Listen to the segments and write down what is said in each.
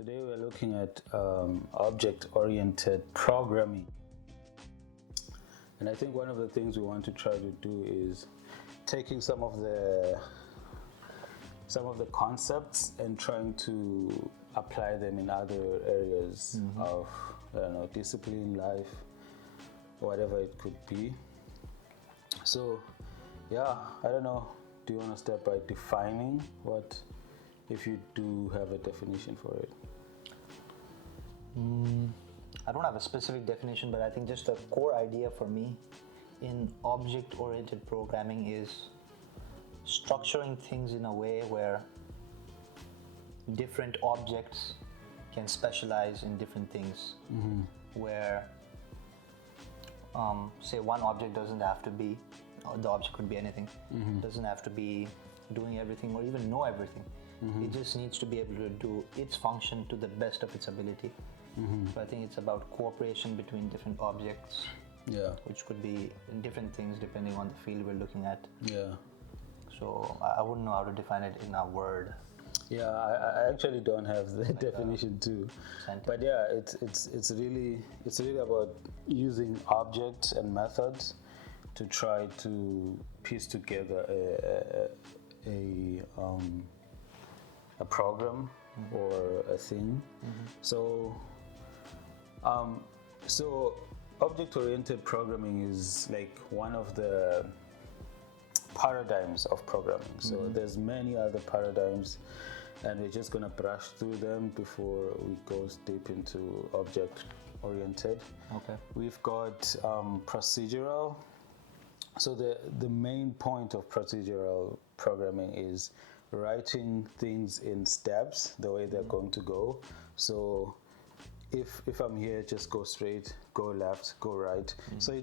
today we're looking at object-oriented programming. And I think one of the things we want to try to do is taking some of the concepts and trying to apply them in other areas of, discipline, life, whatever it could be. So, I don't know. Do you want to start by defining what, if you do have a definition for it? I don't have a specific definition, but I think just the core idea for me in object-oriented programming is structuring things in a way where different objects can specialize in different things. Where, say, one object doesn't have to be, or the object could be anything, doesn't have to be doing everything or even know everything. It just needs to be able to do its function to the best of its ability. So I think it's about cooperation between different objects, which could be different things depending on the field we're looking at. So I wouldn't know how to define it in a word. I actually don't have the definition too, but it's really about using objects and methods to try to piece together a program or a thing. So object-oriented programming is like one of the paradigms of programming. So there's many other paradigms, and we're just going to brush through them before we go deep into object-oriented. Okay. We've got procedural. So the main point of procedural programming is writing things in steps, the way they're going to go. So if I'm here, just go straight, go left, go right. So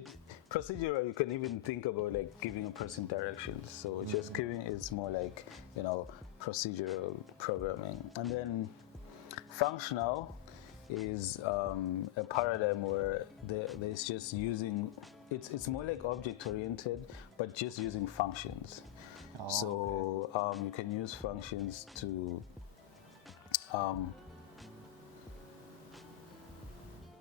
procedural, you can even think about like giving a person directions. So just giving is more like, procedural programming. And then functional is a paradigm where there's just using, it's more like object-oriented, but just using functions. You can use functions to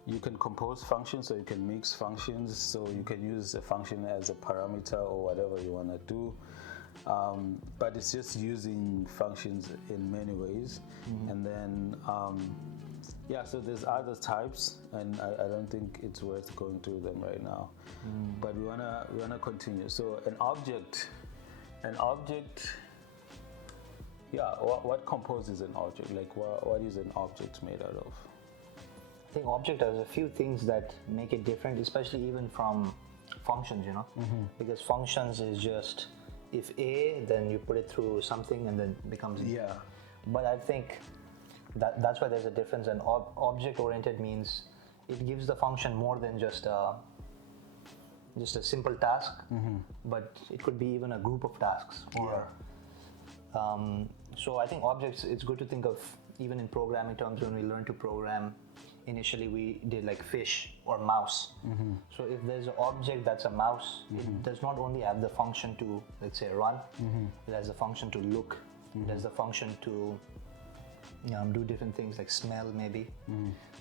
you can compose functions, or you can mix functions. So you can use a function as a parameter or whatever you want to do. But it's just using functions in many ways. And then, so there's other types, and I don't think it's worth going through them right now. But we wanna continue. So an object. What composes an object? Like what is an object made out of? I think object has a few things that make it different, especially even from functions, because functions is just if A, then you put it through something and then it becomes B. But I think that's why there's a difference. And object-oriented means it gives the function more than just a simple task, but it could be even a group of tasks. So I think objects, it's good to think of, even in programming terms, when we learn to program, initially we did like fish or mouse. So if there's an object that's a mouse, it does not only have the function to, let's say, run, it has the function to look, it has the function to do different things like smell maybe.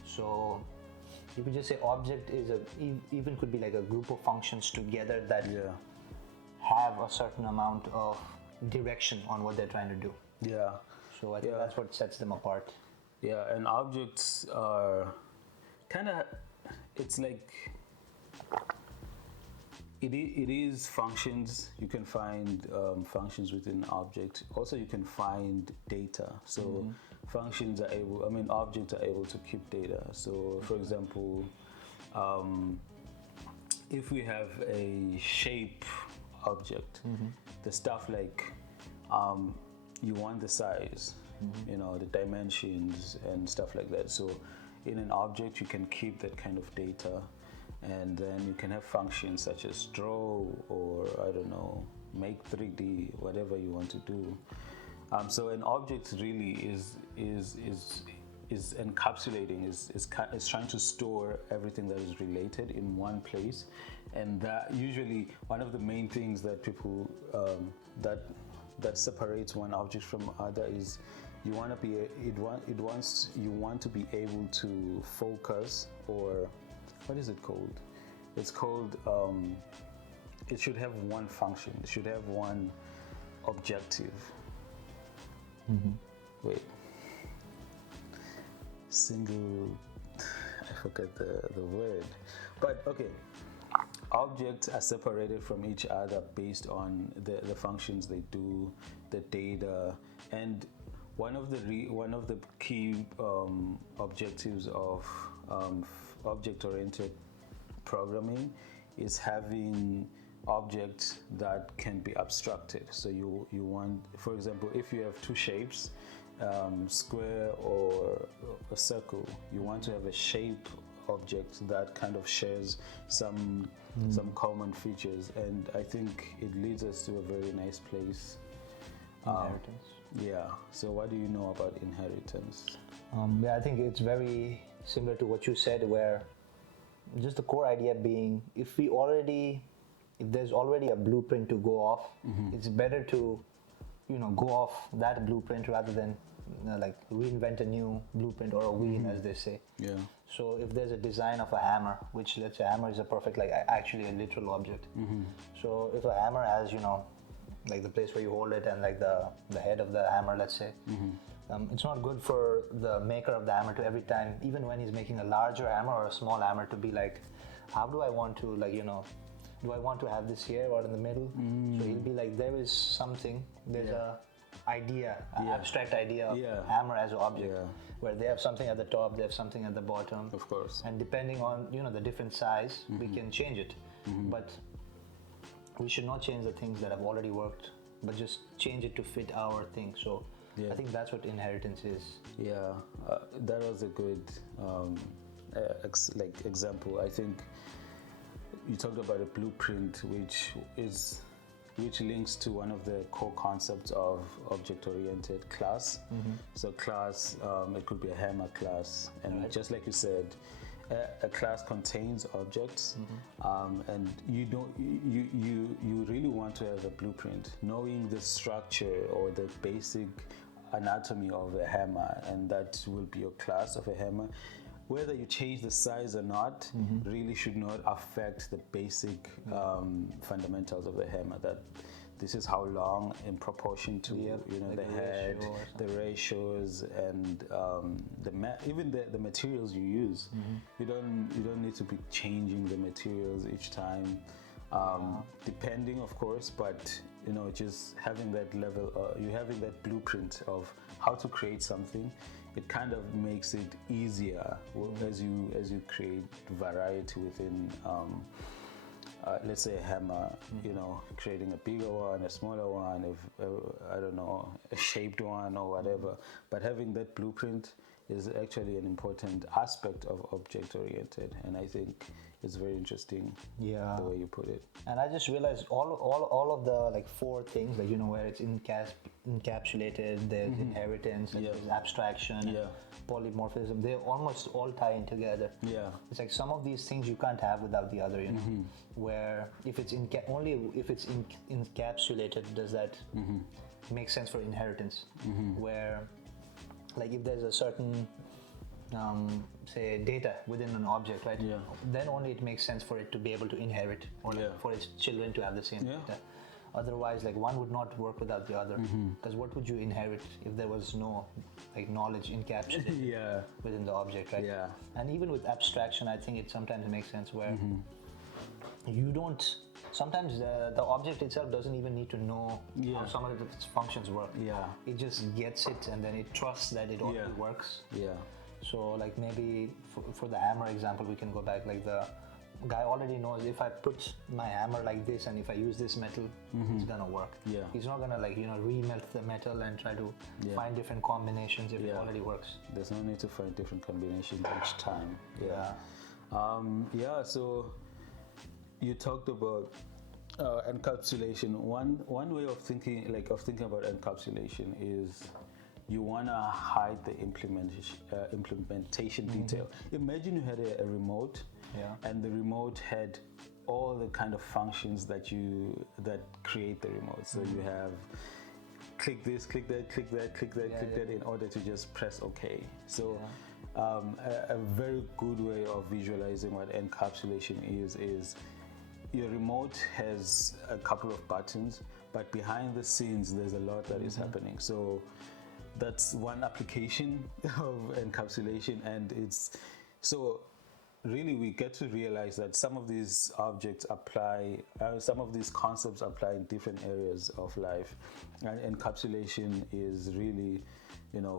So you could just say object is even could be like a group of functions together that have a certain amount of direction on what they're trying to do. So I think that's what sets them apart. And objects are kind of, it's like, it is functions. You can find functions within an object. Also, you can find data. So objects are able to keep data. So for example, if we have a shape object, the stuff like, you want the size, the dimensions and stuff like that. So in an object, you can keep that kind of data, and then you can have functions such as draw or make 3D, whatever you want to do. So an object really is encapsulating, is trying to store everything that is related in one place, and that usually one of the main things that people that separates one object from other is you want to be you want to be able to focus, or what is it called? It's called it should have one function. It should have one objective. Wait. Single. I forget the word. But okay. Objects are separated from each other based on the functions they do, the data, and one of the key objectives of object-oriented programming is having objects that can be abstracted. So you want, for example, if you have two shapes, square or a circle, you want to have a shape object that kind of shares some common features, and I think it leads us to a very nice place. Inheritance. Yeah. So what do you know about inheritance? I think it's very similar to what you said, where just the core idea being, if there's already a blueprint to go off, it's better to, go off that blueprint rather than like reinvent a new blueprint or a wheel, as they say. Yeah. So if there's a design of a hammer, which let's say hammer is a perfect, like actually a literal object. So if a hammer has, like the place where you hold it and like the head of the hammer, let's say, it's not good for the maker of the hammer to every time, even when he's making a larger hammer or a small hammer, to be like, how do I want to, like, do I want to have this here or in the middle? So he'll be like, there is something, there's a idea, abstract idea of hammer as an object, where they have something at the top, they have something at the bottom. Of course. And depending on, the different size, we can change it. But we should not change the things that have already worked, but just change it to fit our thing. So I think that's what inheritance is. Yeah, that was a good example. I think you talked about a blueprint, which links to one of the core concepts of object-oriented class. So class, it could be a hammer class, and just like you said, a class contains objects, and you really want to have a blueprint, knowing the structure or the basic anatomy of a hammer, and that will be your class of a hammer. Whether you change the size or not really should not affect the basic fundamentals of the hammer. That this is how long in proportion to like the head, the ratios, and even the materials you use. You don't need to be changing the materials each time, depending, of course, but just having that level, you having that blueprint of how to create something. It kind of makes it easier as you create variety within, let's say, a hammer. Creating a bigger one, a smaller one, I don't know, a shaped one or whatever. But having that blueprint is actually an important aspect of object-oriented, and I think it's very interesting the way you put it. And I just realized all of the like four things, like where it's encapsulated, there's inheritance, there's abstraction, and polymorphism, they almost all tie in together. It's like some of these things you can't have without the other, where if it's only if it's encapsulated, does that make sense for inheritance? Where like if there's a certain say data within an object, right? Then only it makes sense for it to be able to inherit, or like for its children to have the same data. Otherwise, like one would not work without the other. Because what would you inherit if there was no like knowledge encapsulated within the object, right? And even with abstraction, I think it sometimes makes sense where you don't. Sometimes the object itself doesn't even need to know how some of its functions work. It just gets it, and then it trusts that it already works. So like maybe for the hammer example, we can go back, like the guy already knows if I put my hammer like this and if I use this metal, it's gonna work. He's not gonna like remelt the metal and try to find different combinations if it already works. There's no need to find different combinations each time. So you talked about encapsulation. One way of thinking about encapsulation is you want to hide the implementation detail. Imagine you had a remote, and the remote had all the kind of functions that create the remote. So you have click this, click that, click that, click that, click that in order to just press OK. So a very good way of visualizing what encapsulation is your remote has a couple of buttons, but behind the scenes there's a lot that is happening. So that's one application of encapsulation, and it's so really we get to realize that some of these objects apply, some of these concepts apply in different areas of life, and encapsulation is really,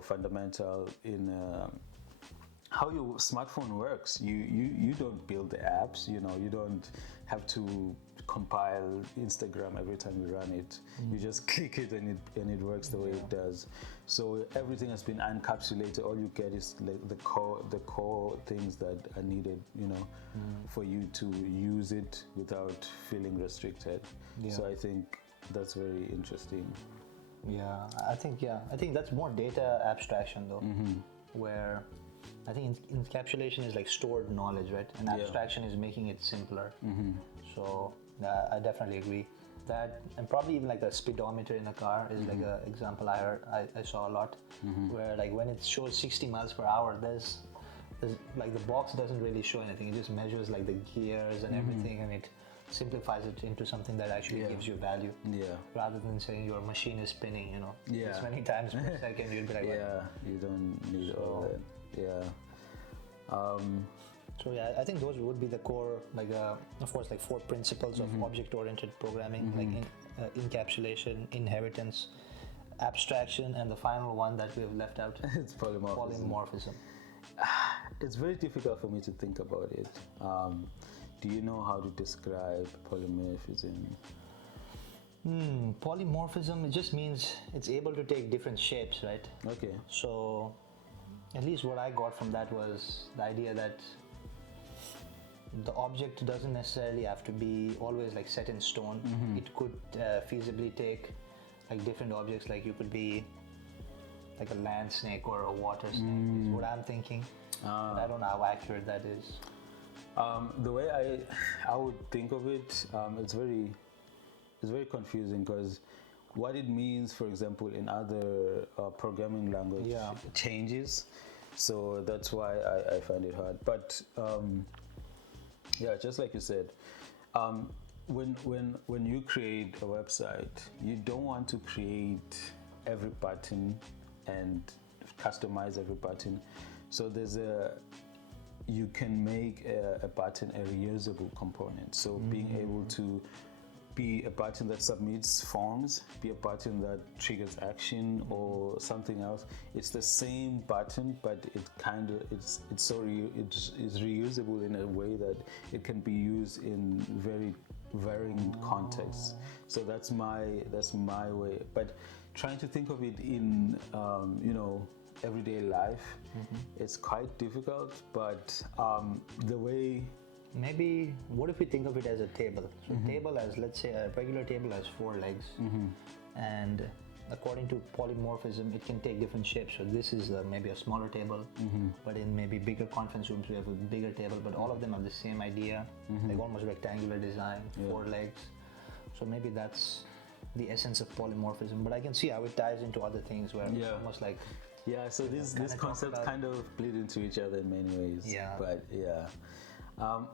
fundamental in how your smartphone works. You don't build the apps, you don't have to compile Instagram every time you run it. You just click it and it works the way it does. So everything has been encapsulated. All you get is like the core things that are needed, for you to use it without feeling restricted. So I think that's very interesting. I think that's more data abstraction though, where I think encapsulation is like stored knowledge, right? And abstraction is making it simpler. So I definitely agree. That, and probably even like the speedometer in a car is like an example I saw a lot, where like when it shows 60 miles per hour, there's like the box doesn't really show anything. It just measures like the gears and everything, and it simplifies it into something that actually gives you value. Rather than saying your machine is spinning, this many times per second, you'd be like, you don't need all that. So I think those would be the core, like of course, like 4 principles of object-oriented programming, like encapsulation, inheritance, abstraction, and the final one that we have left out. It's polymorphism. It's very difficult for me to think about it. Do you know how to describe polymorphism? Polymorphism, it just means it's able to take different shapes, right? Okay. So at least what I got from that was the idea that the object doesn't necessarily have to be always like set in stone. It could feasibly take like different objects, like you could be like a land snake or a water snake is what I'm thinking. But I don't know how accurate that is. The way I would think of it, it's very confusing, because what it means, for example, in other programming language changes. So that's why I find it hard. But just like you said, when you create a website, you don't want to create every button and customize every button. So you can make a button a reusable component. So being able to be a button that submits forms, be a button that triggers action or something else. It's the same button, but it's reusable in a way that it can be used in very varying contexts. So that's my way. But trying to think of it in everyday life, it's quite difficult. But the way. Maybe, what if we think of it as a table? So table as, let's say, a regular table has 4 legs, and according to polymorphism, it can take different shapes. So this is maybe a smaller table, but in maybe bigger conference rooms, we have a bigger table, but all of them have the same idea, like almost rectangular design, 4 legs. So maybe that's the essence of polymorphism, but I can see how it ties into other things where it's almost like... so these concepts kind of bleed into each other in many ways.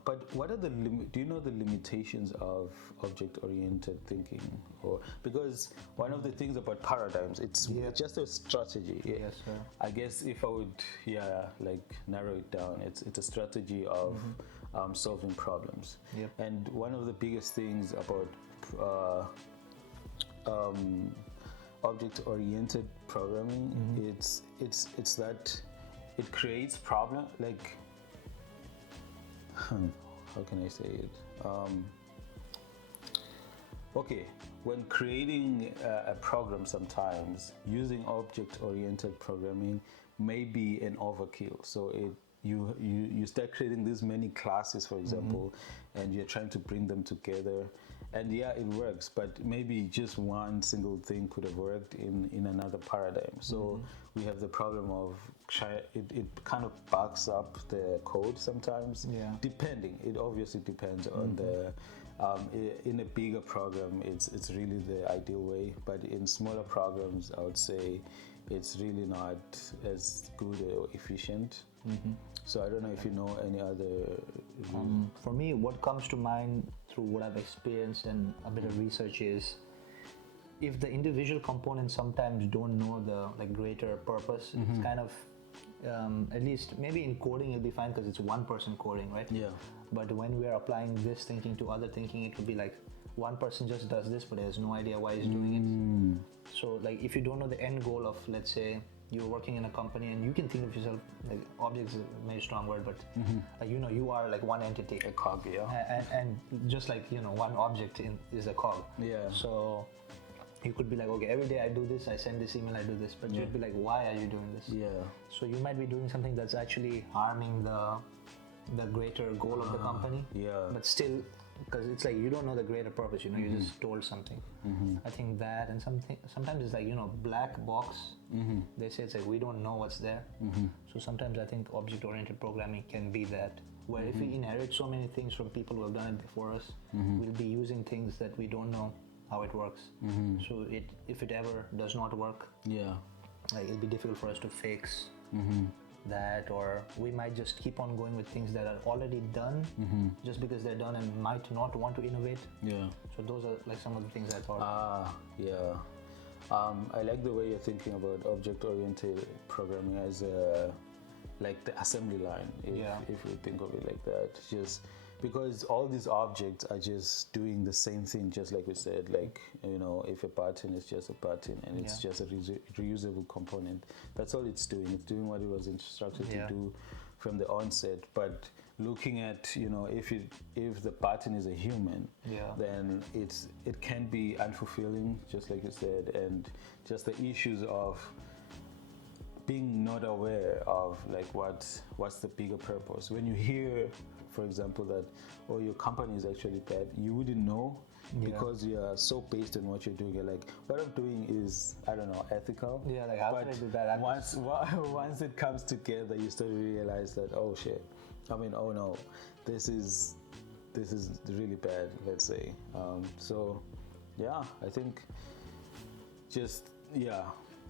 But what are do you know the limitations of object-oriented thinking? Or because one of the things about paradigms, it's just a strategy. Yes, sir. I guess if I would narrow it down, it's a strategy of solving problems. And one of the biggest things about object-oriented programming, it's that it creates problem like. How can I say it? When creating a program, sometimes using object-oriented programming may be an overkill. So you start creating these many classes, for example, and you're trying to bring them together, and it works, but maybe just one single thing could have worked in another paradigm. So we have the problem of it kind of backs up the code sometimes, depending. It obviously depends on In a bigger program, it's really the ideal way. But in smaller programs, I would say it's really not as good or efficient. So I don't know if you know any other. For me, what comes to mind through what I've experienced and a bit of research is, if the individual components sometimes don't know the like greater purpose, it's kind of at least maybe in coding it'll be fine because it's one person coding, right? Yeah. But when we are applying this thinking to other thinking, it would be like one person just does this, but he has no idea why he's doing it. So like if you don't know the end goal of, let's say, you're working in a company and you can think of yourself like objects is a very strong word, but you are like one entity, A cog, yeah. and just like one object is a cog. Yeah. So you could be like, okay, every day I do this, I send this email, I do this, but you'd be like, why are you doing this? Yeah. So you might be doing something that's actually harming the greater goal of the company. Yeah. But still, because it's like you don't know the greater purpose, you just told something. I think that, and sometimes it's like black box. They say it's like we don't know what's there. So sometimes I think object-oriented programming can be that, where if we inherit so many things from people who have done it before us, we'll be using things that we don't know how it works. So if it ever does not work, like it'll be difficult for us to fix that, or we might just keep on going with things that are already done just because they're done and might not want to innovate. So those are like some of the things I thought. I like the way you're thinking about object-oriented programming as like the assembly line, if you think of it like that. Just because all these objects are just doing the same thing, just like we said, like if a button is just a button and it's just a reusable component, that's all it's doing. It's doing what it was instructed to do from the onset. But looking at if the button is a human, then it can be unfulfilling, just like you said, and just the issues of being not aware of like what's the bigger purpose. When you hear, for example, that your company is actually bad, you wouldn't know because you are so based on what you're doing. You're like, what I'm doing is, I don't know, ethical. Yeah, like how can I do that? Once it comes together, you start to realize that, oh shit, oh no, this is really bad, let's say. I think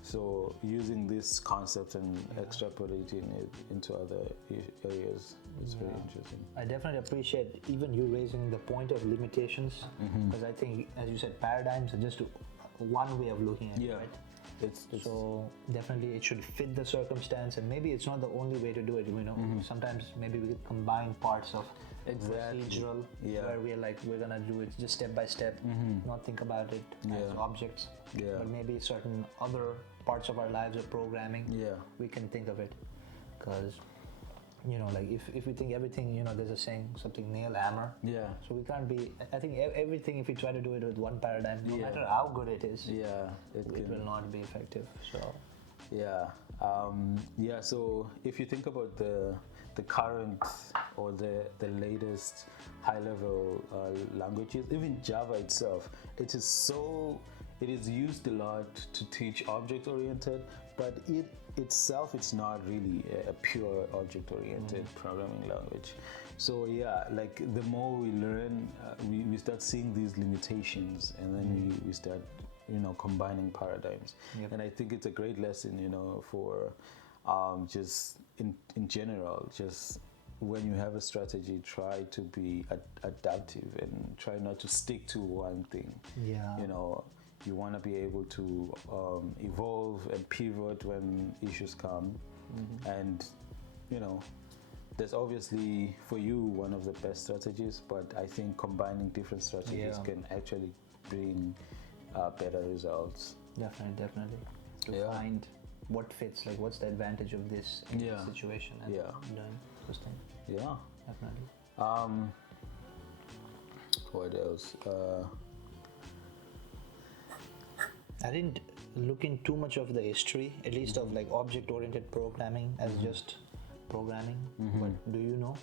so using this concept and extrapolating it into other areas is very interesting. I definitely appreciate even you raising the point of limitations, because I think, as you said, paradigms are just one way of looking at it, right? So definitely it should fit the circumstance, and maybe it's not the only way to do it. Sometimes maybe we could combine parts of procedural, where we're gonna do it just step by step, not think about it as objects, but maybe certain other parts of our lives of programming, we can think of it, because like if we think everything, there's a saying, something nail hammer. So we can't be. I think everything, if we try to do it with one paradigm, no matter how good it is, it will not be effective. So so if you think about the current or the latest high-level languages, even Java itself, it is used a lot to teach object-oriented, but itself it's not really a pure object-oriented programming language. So like the more we learn, we start seeing these limitations, and then we start combining paradigms. And I think it's a great lesson for just in general, just when you have a strategy, try to be adaptive and try not to stick to one thing. You want to be able to evolve and pivot when issues come. And there's obviously for you one of the best strategies, but I think combining different strategies can actually bring better results. Definitely. To find what fits, like what's the advantage of this in this situation, and learn those things. Definitely. What else? I didn't look in too much of the history, at least of like object-oriented programming as just programming. But do you know?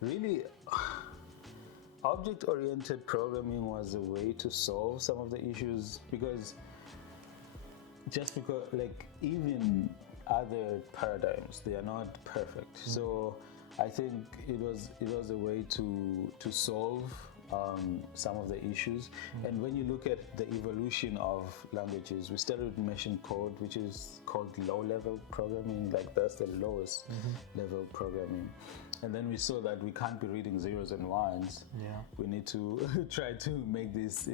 Really, object-oriented programming was a way to solve some of the issues, because like even other paradigms, they are not perfect. So I think it was a way to solve some of the issues. And when you look at the evolution of languages, we started with machine code, which is called low-level programming, like that's the lowest level programming. And then we saw that we can't be reading zeros and ones. Yeah. We need to try to make this,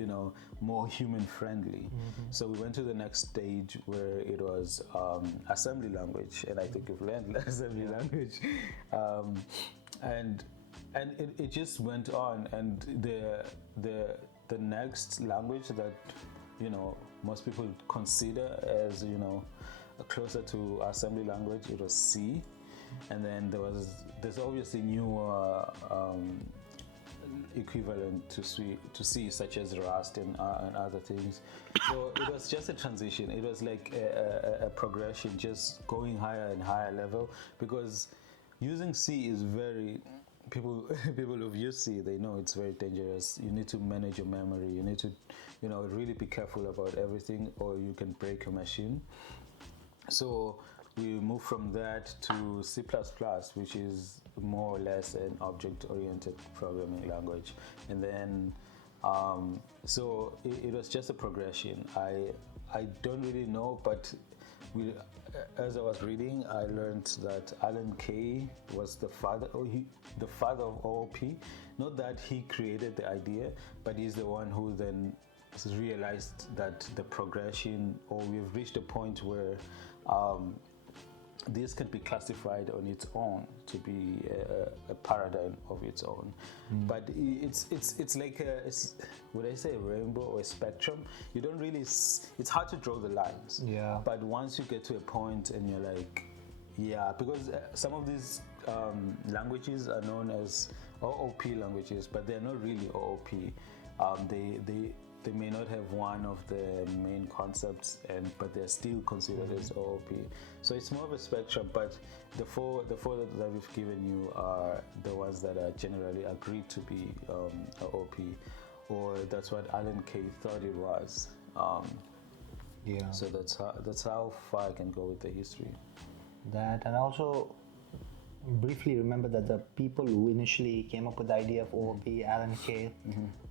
more human-friendly. So we went to the next stage where it was assembly language, and I think you've learned assembly language, and it just went on. And the next language that most people consider as closer to assembly language, it was C. And then there's obviously newer equivalent to C, such as Rust and other things. So it was just a transition. It was like a progression, just going higher and higher level, because using C is very people who've used C, they know it's very dangerous. You need to manage your memory. You need to really be careful about everything, or you can break your machine. So we moved from that to C++, which is more or less an object-oriented programming language. And then, so it was just a progression. I don't really know, but as I was reading, I learned that Alan Kay was the father of OOP. Not that he created the idea, but he's the one who then realized that the progression, or we've reached a point where this can be classified on its own to be a paradigm of its own. But it's like would I say a rainbow or a spectrum? You don't really, it's hard to draw the lines. Yeah. But once you get to a point and you're like, yeah, because some of these languages are known as OOP languages, but they're not really OOP. They may not have one of the main concepts, but they're still considered as OOP. So it's more of a spectrum, but the four that we've given you are the ones that are generally agreed to be OOP, or that's what Alan Kay thought it was. Yeah. So that's how far I can go with the history. That, and also briefly remember that the people who initially came up with the idea of OOP, Alan Kay,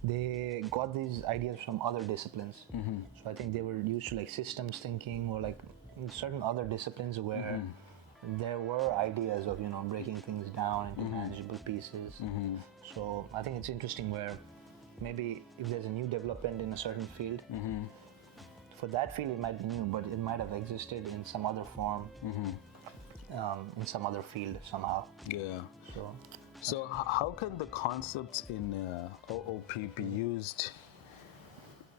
they got these ideas from other disciplines. So I think they were used to like systems thinking, or like certain other disciplines where there were ideas of breaking things down into manageable pieces. So I think it's interesting where maybe if there's a new development in a certain field, for that field it might be new, but it might have existed in some other form. In some other field somehow. Yeah. So how can the concepts in OOP be used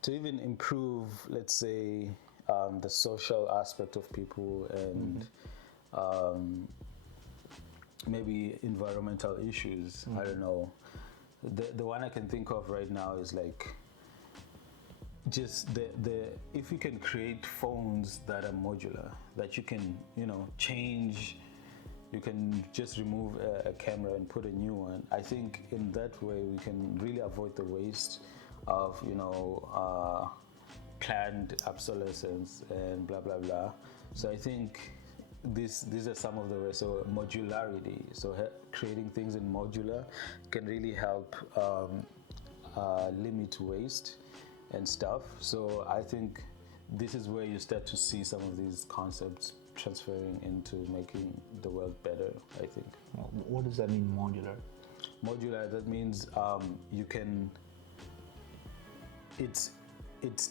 to even improve, let's say, the social aspect of people and maybe environmental issues? I don't know. The one I can think of right now is like just if you can create phones that are modular, that you can change, you can just remove a camera and put a new one. I think in that way we can really avoid the waste of planned obsolescence and blah blah blah. So I think these are some of the ways. So modularity, so creating things in modular can really help limit waste and stuff. So I think this is where you start to see some of these concepts transferring into making the world better, I think. What does that mean, modular? Modular, that means you can, it's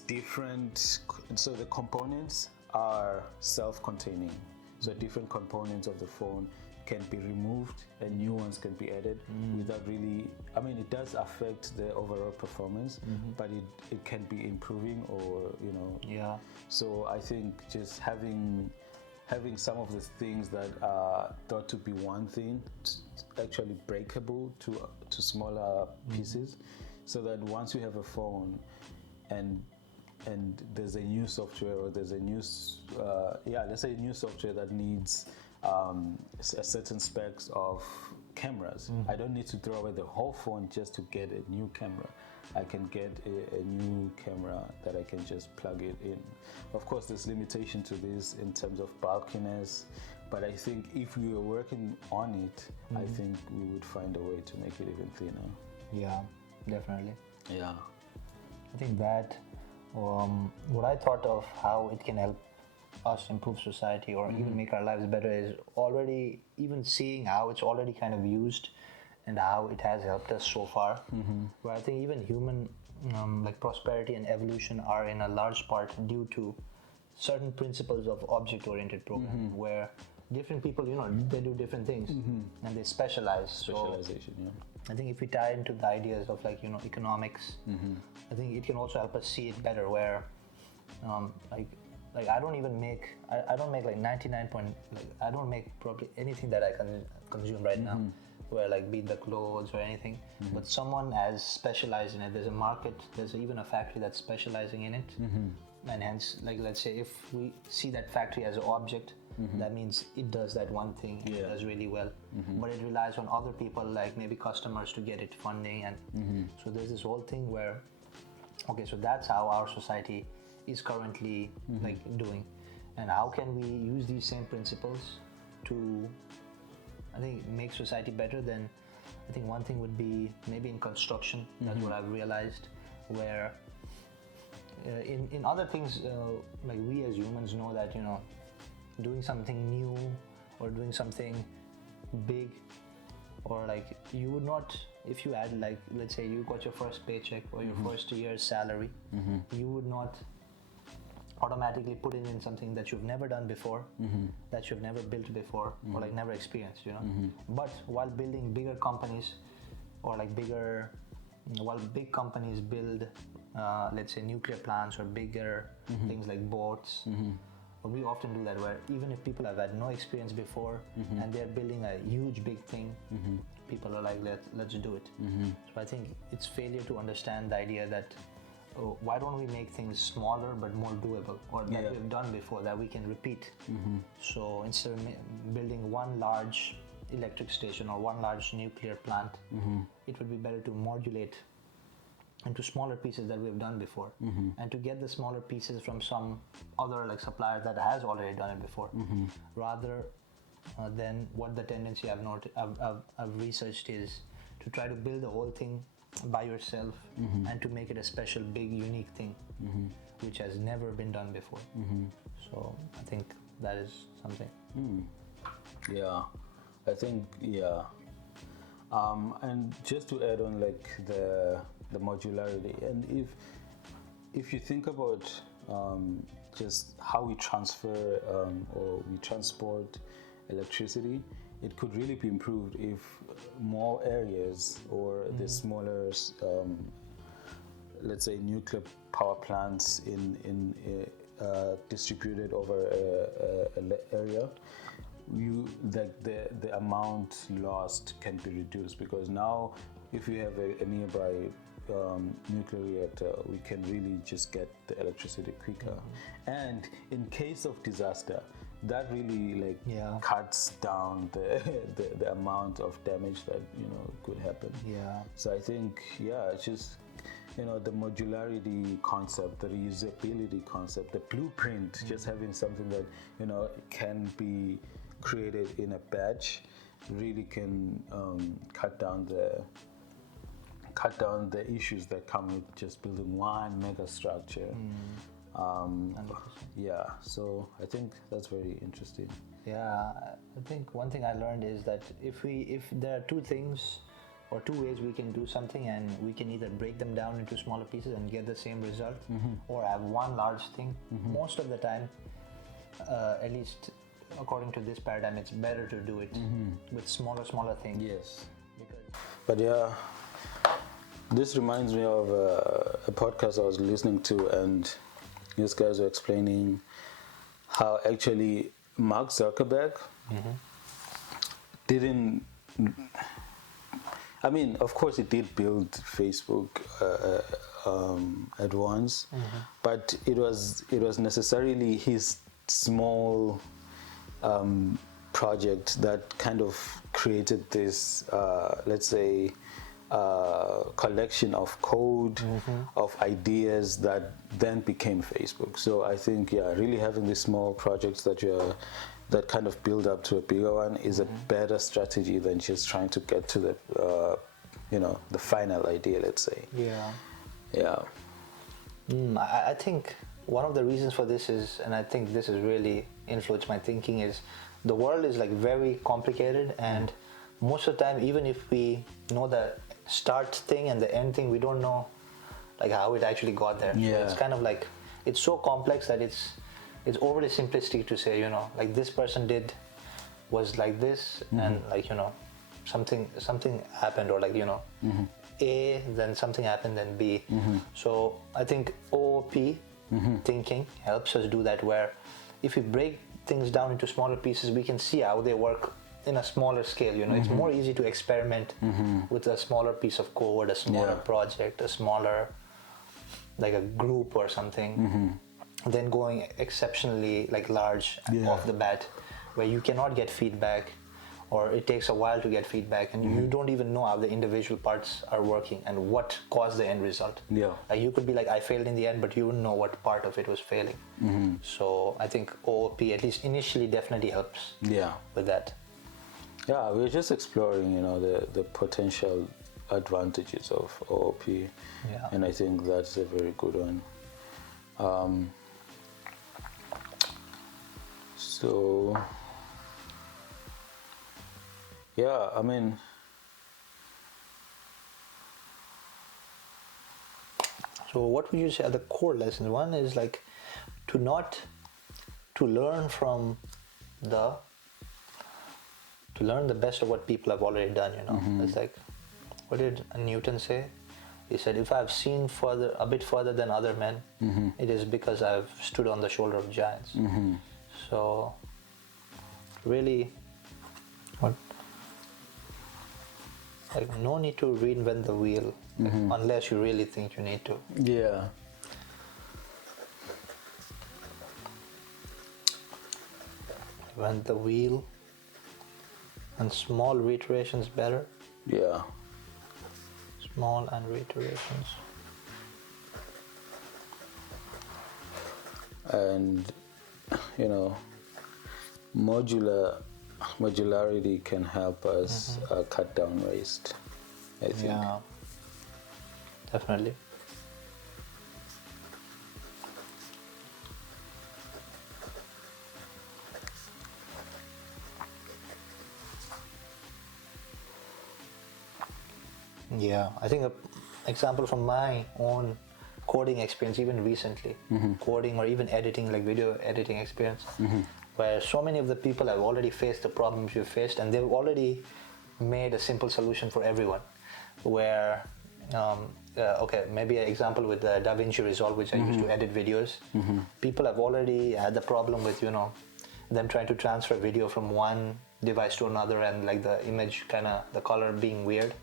different, so the components are self-containing. So different components of the phone can be removed and new ones can be added without really, it does affect the overall performance, but it can be improving, or Yeah. So I think just having some of the things that are thought to be one thing actually breakable to smaller pieces, so that once you have a phone and there's a new software, or there's a new let's say a new software that needs a certain specs of cameras, I don't need to throw away the whole phone just to get a new camera. I can get a new camera that I can just plug it in. Of course, there's limitation to this in terms of bulkiness, But I think if we were working on it, I think we would find a way to make it even thinner. Yeah, definitely. Yeah. I think that what I thought of how it can help us improve society or even make our lives better is already even seeing how it's already kind of used and how it has helped us so far. Where I think even human like prosperity and evolution are in a large part due to certain principles of object-oriented programming, where different people, they do different things and they specialize. Specialization, yeah. I think if we tie into the ideas of like economics, I think it can also help us see it better. Where like I don't even make I don't make like 99 point like I don't make probably anything that I can consume right now. Where like be it the clothes or anything, but someone has specialized in it. There's a market. There's even a factory that's specializing in it, and hence like let's say if we see that factory as an object. That means it does that one thing, it does really well, but it relies on other people like maybe customers to get it funding, and so there's this whole thing where okay, so that's how our society is currently like doing, and how can we use these same principles to I think make society better? Then I think one thing would be maybe in construction. That's what I've realized, where in other things like we as humans know that doing something new or doing something big, or like you would not, if you had like let's say you got your first paycheck or your first year's salary, you would not automatically put it in something that you've never done before, that you've never built before, or like never experienced, But while building bigger companies, or like while big companies build let's say nuclear plants or bigger things like boats, we often do that, where even if people have had no experience before and they're building a huge big thing, people are like, let's do it. So I think it's failure to understand the idea that why don't we make things smaller but more doable, or that we've done before that we can repeat. So instead of building one large electric station or one large nuclear plant, it would be better to modulate into smaller pieces that we've done before, and to get the smaller pieces from some other like supplier that has already done it before, rather than what the tendency I've researched is to try to build the whole thing by yourself and to make it a special, big, unique thing, which has never been done before. So I think that is something. Yeah, I think and just to add on like the modularity, and if you think about just how we transfer or we transport electricity, it could really be improved if more areas or the smaller let's say nuclear power plants in distributed over an area, the amount lost can be reduced, because now if you have a nearby nuclear reactor, we can really just get the electricity quicker. And in case of disaster, that really cuts down the amount of damage that could happen. So I think it's just the modularity concept, the reusability concept, the blueprint, just having something that can be created in a batch really can cut down the issues that come with just building one mega structure. So I think that's very interesting. I think one thing I learned is that if there are two things or two ways we can do something, and we can either break them down into smaller pieces and get the same result, or have one large thing, most of the time, at least according to this paradigm, it's better to do it with smaller things. Yes. But this reminds me of a podcast I was listening to, and these guys were explaining how actually Mark Zuckerberg didn't. I mean, of course, he did build Facebook at once, but it was necessarily his small project that kind of created this, let's say, collection of code, of ideas that then became Facebook. So I think, really having these small projects that that kind of build up to a bigger one is a better strategy than just trying to get to the the final idea, let's say. Yeah. I think one of the reasons for this is, and I think this has really influenced my thinking, is the world is like very complicated, and most of the time, even if we know the start thing and the end thing, we don't know like how it actually got there. Yeah. So it's kind of like, it's so complex that it's overly simplistic to say, like this person was like this, and like, something happened, or like, A, then something happened, then B. So I think OOP thinking helps us do that, where if we break things down into smaller pieces, we can see how they work in a smaller scale. It's more easy to experiment with a smaller piece of code, a smaller project, a smaller, like a group or something, than going exceptionally like large off the bat, where you cannot get feedback, or it takes a while to get feedback, and you don't even know how the individual parts are working and what caused the end result. Like you could be like, I failed in the end, but you wouldn't know what part of it was failing. So I think OOP, at least initially, definitely helps with that. Yeah, we're just exploring, the potential advantages of OOP, and I think that's a very good one. So yeah, I mean, so what would you say are the core lessons? One is like to learn the best of what people have already done. It's like, what did Newton say? He said, if I've seen a bit further than other men, it is because I've stood on the shoulder of giants. So really, like, no need to reinvent the wheel, unless you really think you need to. Yeah. Reinvent the wheel, and small reiterations better. Yeah. Small and reiterations. And modularity can help us cut down waste, I think. Yeah, definitely. Yeah, I think an example from my own coding experience, even recently, coding or even editing, like video editing experience, where so many of the people have already faced the problems you've faced, and they've already made a simple solution for everyone. Where, maybe an example with the DaVinci Resolve, which I used to edit videos. People have already had the problem with, them trying to transfer video from one device to another, and like the image the color being weird,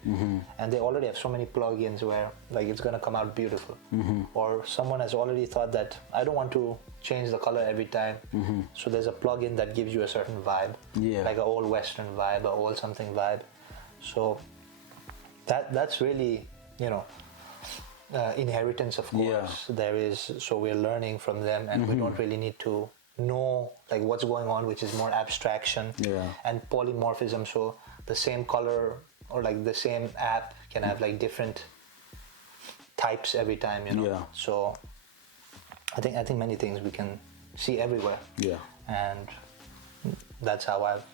and they already have so many plugins where like it's gonna come out beautiful. Or someone has already thought that I don't want to change the color every time, so there's a plugin that gives you a certain vibe, like an old Western vibe, an old something vibe. So that's really inheritance, of course. There is, so we're learning from them, and we don't really need to know like what's going on, which is more abstraction and polymorphism. So the same color or like the same app can have like different types every time, So I think many things we can see everywhere. And that's how I've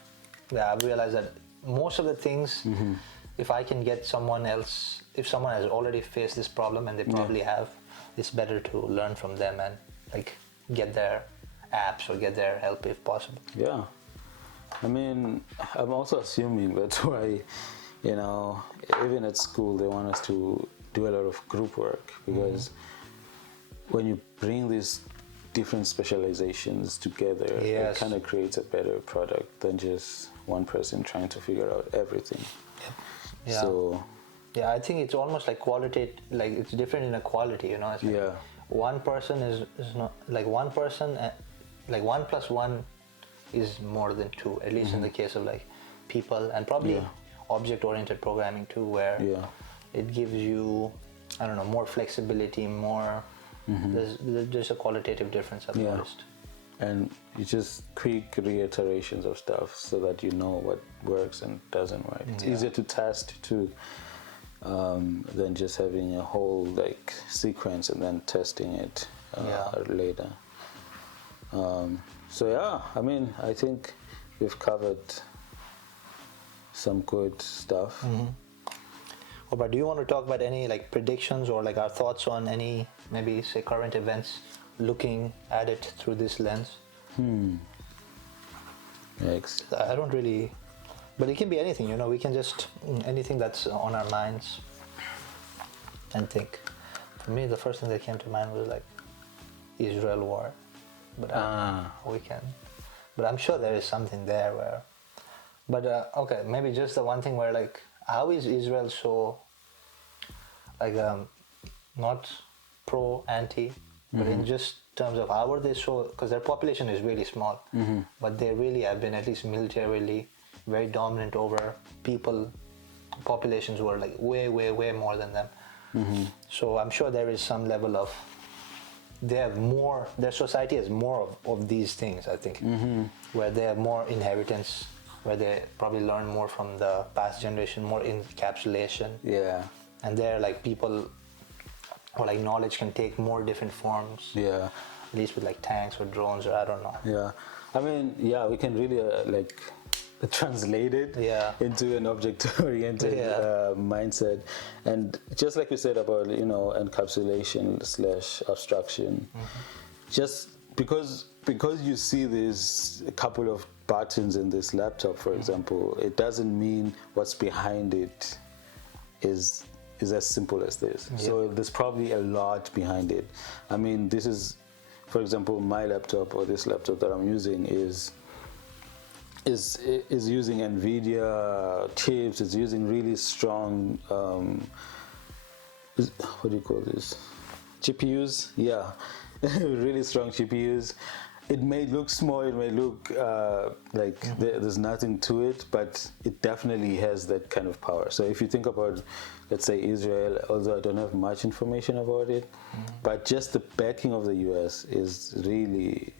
realized that most of the things, if I can get someone else, if someone has already faced this problem, and they probably have, it's better to learn from them and like get their apps or get their help if possible. Yeah. I mean, I'm also assuming that's why, even at school they want us to do a lot of group work, because when you bring these different specializations together, it kind of creates a better product than just one person trying to figure out everything. So I think it's almost like qualitative, like it's different in a quality, It's like one person is not like one person, like 1 + 1 is more than 2, at least in the case of like people, and probably object-oriented programming too, where it gives you, I don't know, more flexibility, more. There's a qualitative difference I've noticed. and you just quick reiterations of stuff so that you know what works and doesn't work. It's easier to test too than just having a whole like sequence and then testing it later. So yeah, I mean, I think we've covered some good stuff. Oh, but do you want to talk about any like predictions or like our thoughts on any maybe say current events, looking at it through this lens? Next. I don't really, but it can be anything, you know. We can just anything that's on our minds and think. For me, the first thing that came to mind was like Israel war, but we can. But I'm sure there is something there where. But okay, maybe just the one thing where like, how is Israel so like not pro anti, but in just terms of how are they so, because their population is really small, but they really have been at least militarily very dominant over populations who are like way more than them. So I'm sure there is some level of their society has more of these things, I think, where they have more inheritance, where they probably learn more from the past generation, more encapsulation. Yeah. And they're like people, or like knowledge can take more different forms. Yeah. At least with like tanks or drones, or I don't know. Yeah. I mean, yeah, we can really like translate it into an object-oriented mindset. And just like we said about, you know, encapsulation / abstraction, just because you see this couple of buttons in this laptop, for example, it doesn't mean what's behind it is as simple as this. So there's probably a lot behind it. I mean, this is, for example, my laptop or this laptop that I'm using is using NVIDIA chips. It's using really strong what do you call this? GPUs? Yeah, really strong GPUs. It may look small, it may look like there's nothing to it, but it definitely has that kind of power. So if you think about, let's say, Israel, although I don't have much information about it, but just the backing of the US is really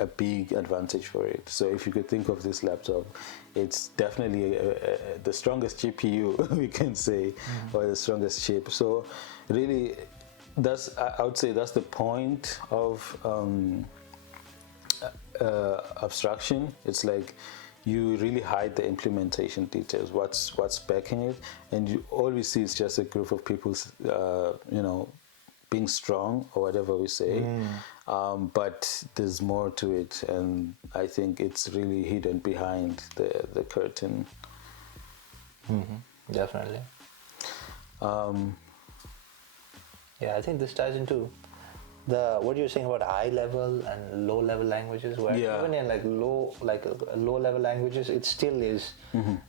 a big advantage for it. So if you could think of this laptop, it's definitely the strongest GPU, we can say, or the strongest chip. So really, I would say that's the point of abstraction. It's like you really hide the implementation details, what's backing it, and all we see is just a group of people, you know, being strong or whatever we say. But there's more to it, and I think it's really hidden behind the curtain. Definitely. Yeah, I think this ties into what you're saying about high level and low level languages, where even in like low level languages, it still is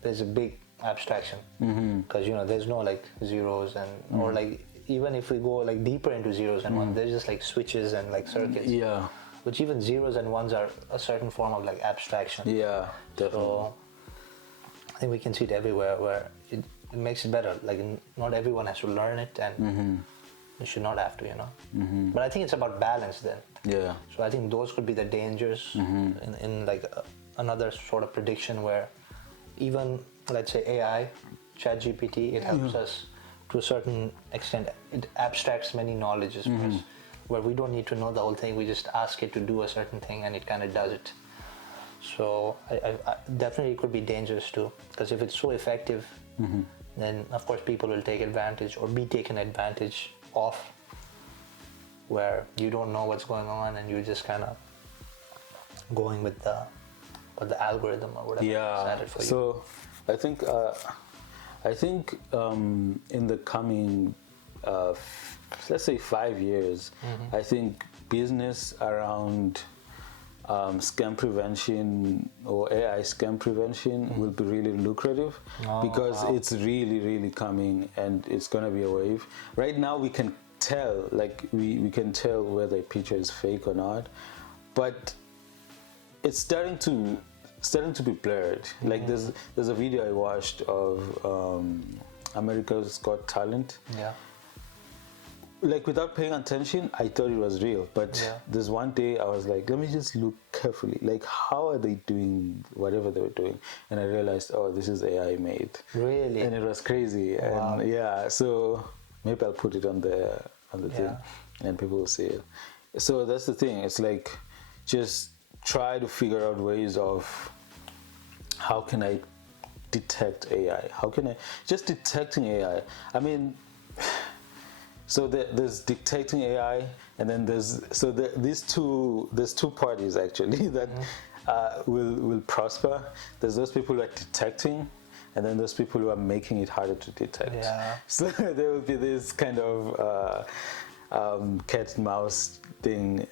there's a big abstraction, because you know there's no like zeros and or like even if we go like deeper into zeros and ones, there's just like switches and like circuits. Yeah. Which even zeros and ones are a certain form of like abstraction. Yeah, definitely. So I think we can see it everywhere, where it makes it better. Like not everyone has to learn it, and you should not have to, you know. But I think it's about balance then. Yeah. So I think those could be the dangers in like another sort of prediction, where even let's say AI, ChatGPT, it helps us to a certain extent. It abstracts many knowledges for us, where we don't need to know the whole thing. We just ask it to do a certain thing, and it kind of does it. So I definitely it could be dangerous too, because if it's so effective, then of course people will take advantage or be taken advantage of, where you don't know what's going on and you're just kind of going with the algorithm or whatever decided for you. So I think in the coming let's say 5 years, I think business around scam prevention or AI scam prevention will be really lucrative, because it's really coming, and it's going to be a wave. Right now we can tell, like we can tell whether a picture is fake or not, but it's starting to be blurred. Like there's a video I watched of America's Got Talent. like without paying attention, I thought it was real. But Yeah. this one day I was like, let me just look carefully. Like, how are they doing whatever they were doing? And I realized, oh, this is AI made. Really? And it was crazy. Wow. And yeah, so maybe I'll put it on the thing, Yeah. and people will see it. So that's the thing. It's like, just try to figure out ways of how can I detect AI? How can I just detecting AI? I mean, so there's detecting AI, and then there's there's two parties actually that will prosper. There's those people who are detecting, and then those people who are making it harder to detect. Yeah. So there will be this kind of cat and mouse thing,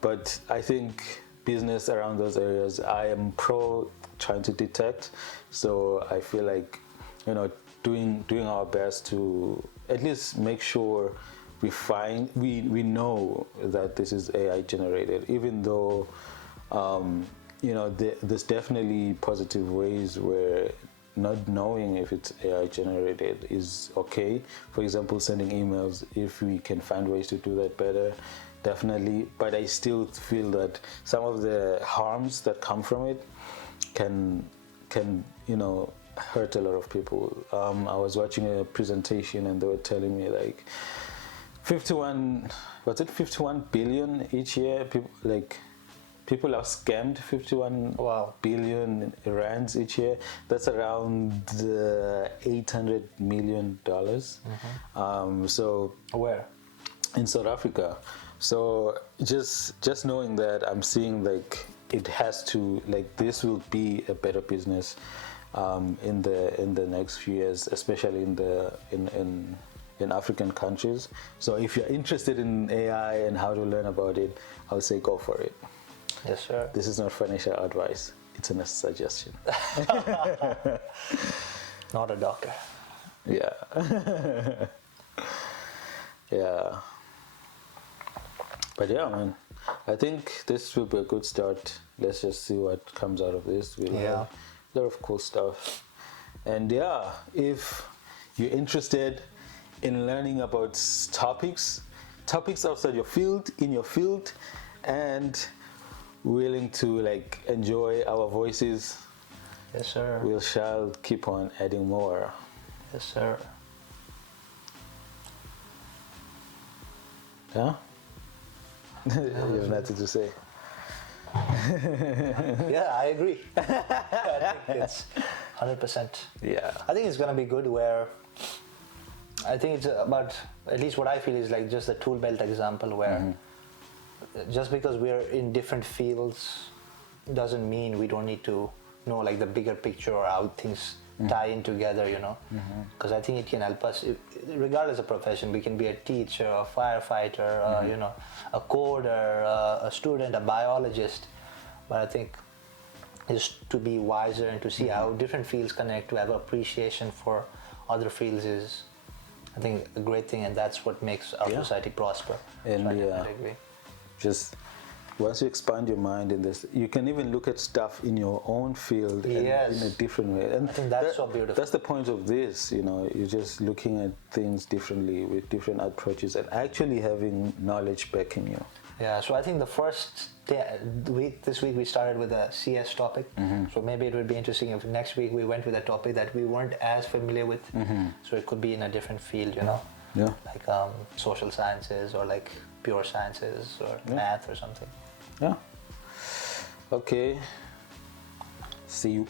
but I think business around those areas, I am pro trying to detect. So I feel like, you know, doing our best to at least make sure we know that this is AI generated, even though you know, there's definitely positive ways where not knowing if it's AI generated is okay. For example, sending emails, if we can find ways to do that better, definitely. But I still feel that some of the harms that come from it can you know, hurt a lot of people. I was watching a presentation and they were telling me like 51 billion each year, people are scammed 51 Wow. billion rands each year. That's around $800 million. So Where? in South Africa. So just knowing that, I'm seeing like it has to, like, this will be a better business in the next few years, especially in African countries. So if you're interested in AI and how to learn about it, I would say go for it. Yes, sir. This is not financial advice, it's a suggestion. Not a doctor. Yeah. Yeah. But yeah, man, I think this will be a good start. Let's just see what comes out of this. We'll have a lot of cool stuff. And yeah, if you're interested in learning about topics outside your field, in your field, and willing to like enjoy our voices, Yes, sir. we shall keep on adding more. Yes, sir. Yeah? You have nothing to say. Yeah, I agree. I think it's 100%. Yeah. I think it's gonna be good. Where I think it's about, at least what I feel is like just the tool belt example, where just because we're in different fields doesn't mean we don't need to know like the bigger picture or how things tie in together, you know. Because I think it can help us, regardless of profession. We can be a teacher, a firefighter, you know, a coder, a student, a biologist. But I think just to be wiser and to see how different fields connect, to have appreciation for other fields is, I think, a great thing, and that's what makes our society prosper. And so I definitely agree. Just once you expand your mind in this, you can even look at stuff in your own field and in a different way. And I think that's so beautiful. That's the point of this, you know, you're just looking at things differently with different approaches and actually having knowledge backing you. Yeah, so I think the first this week we started with a CS topic. So maybe it would be interesting if next week we went with a topic that we weren't as familiar with. So it could be in a different field, you know, like social sciences or like pure sciences or math or something. Yeah. Okay. See you.